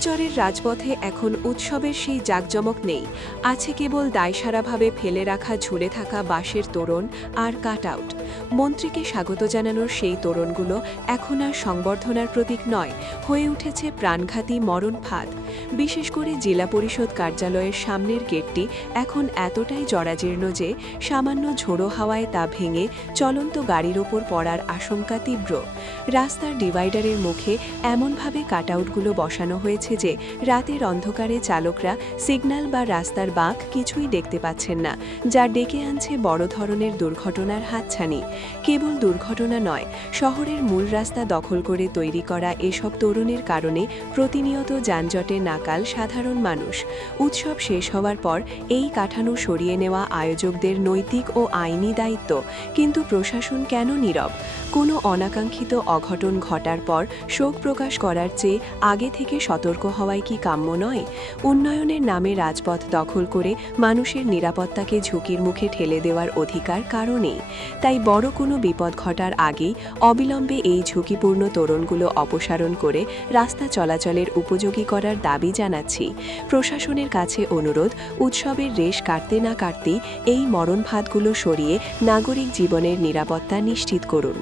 শিলচরের রাজপথে এখন উৎসবের সেই জাঁকজমক নেই, আছে কেবল দায়সারাভাবে ফেলে রাখা ঝুলে থাকা বাঁশের তোরণ আর কাটআউট। মন্ত্রীকে স্বাগত জানানোর সেই তোরণগুলো এখন আর সংবর্ধনার প্রতীক নয়, হয়ে উঠেছে প্রাণঘাতী মরণ ফাঁদ। বিশেষ করে জেলা পরিষদ কার্যালয়ের সামনের গেটটি এখন এতটাই জরাজীর্ণ যে সামান্য ঝোড়ো হাওয়ায় তা ভেঙে চলন্ত গাড়ির ওপর পড়ার আশঙ্কা তীব্র। রাস্তার ডিভাইডারের মুখে এমনভাবে কাটআউটগুলো বসানো হয়েছে যে রাতের অন্ধকারে চালকরা সিগন্যাল বা রাস্তার বাঁক কিছুই দেখতে পাচ্ছেন না, যা ডেকে আনছে বড় ধরনের দুর্ঘটনার হাতছানি। কেবল দুর্ঘটনা নয়, শহরের মূল রাস্তা দখল করে তৈরি করা এসব তোরণের কারণে প্রতিনিয়ত যানজটে নাকাল সাধারণ মানুষ। উৎসব শেষ হওয়ার পর এই কাঠামো সরিয়ে নেওয়া আয়োজকদের নৈতিক ও আইনি দায়িত্ব, কিন্তু প্রশাসন কেন নীরব? কোনো অনাকাঙ্ক্ষিত অঘটন ঘটার পর শোক প্রকাশ করার চেয়ে আগে থেকে সতর্ক হওয়াই কি কাম্য নয়? উন্নয়নের নামে রাজপথ দখল করে মানুষের নিরাপত্তাকে ঝুঁকির মুখে ঠেলে দেওয়ার অধিকার কারও নেই। তাই বড় কোনো বিপদ ঘটার আগেই অবিলম্বে এই ঝুঁকিপূর্ণ তোরণগুলো অপসারণ করে রাস্তা চলাচলের উপযোগী করার দাবি জানাচ্ছি। প্রশাসনের কাছে অনুরোধ, উৎসবের রেশ কাটতে না কাটতেই এই মরণফাঁদগুলো সরিয়ে নাগরিক জীবনের নিরাপত্তা নিশ্চিত করুন।